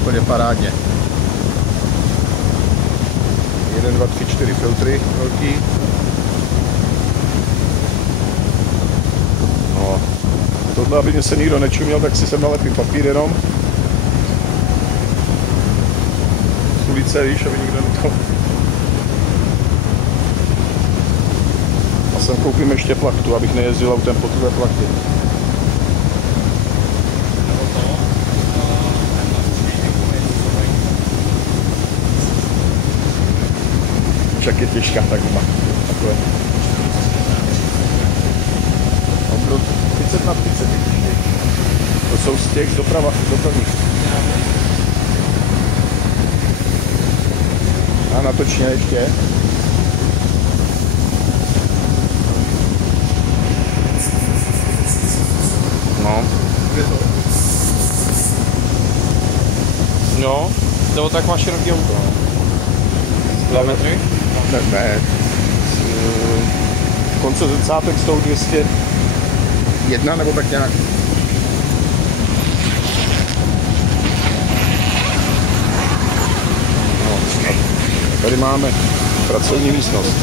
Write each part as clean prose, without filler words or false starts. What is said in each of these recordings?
úplně parádně. 1, 2, 3, 4 filtry velký. No, tohle, aby mě se nikdo nečuměl, tak si sem nalepím papír jenom. Z ulice, víš, aby nikdo neto... A sem koupím ještě plachtu, abych nejezdil autem po tuhle plachtě. Však je těžká ta guma. Takhle. 30 na 30. To jsou z těch dopravních. A natočně ještě. No. No, nebo tak máš široký auto. 2 metry? Ne. Konce zrcátek jsou 201 nebo tak nějak. No, tady máme pracovní místnost.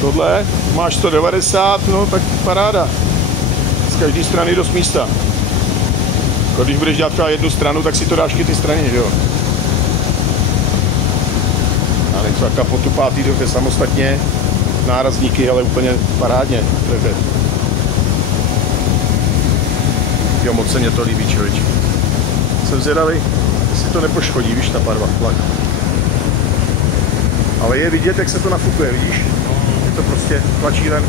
Tohle máš 190, no tak paráda. Z každé strany dost místa. Když budeš dělat třeba jednu stranu, tak si to dáš i ty strany, že jo? A něco jaká potupátý dobře samostatně, nárazníky, ale úplně parádně. Jo, moc se mě to líbí, člověč. Jsem zvědavý, jestli to nepoškodí, víš, ta barva, tlak. Ale je vidět, jak se to nafukuje, vidíš? Je to prostě tlačí ven.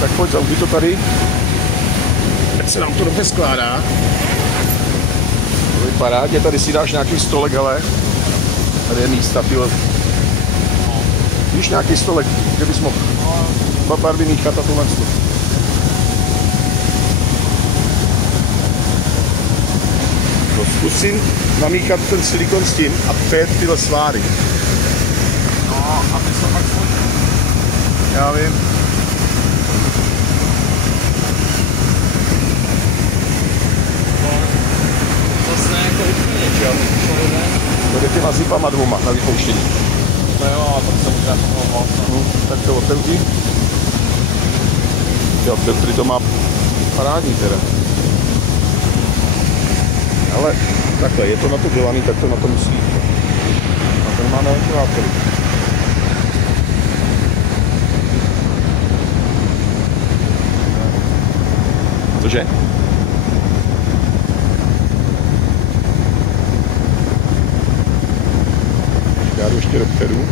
Tak pojď, zaužij to tady. Ať se nám to dobře skládá. To je parádně, tady si dáš nějaký stolek, ale tady je místa, tyhle. Víš, nějaký stolek, kde bys mohl dva barvy míchat a tohle. To zkusím namíchat ten silikon s tím a pět tyhle sváry. No, aby se pak složil. Já vím. To jde těma zipama dvouma na vypouštění. No jo, a tam se možná pomohlo. Tak to otevří. Jo, filtry to má parádní teda. Ale takhle, je to na to dělaný, tak to na to musí. A ten má na ventilátory. Cože? Já jdu ještě do Peru.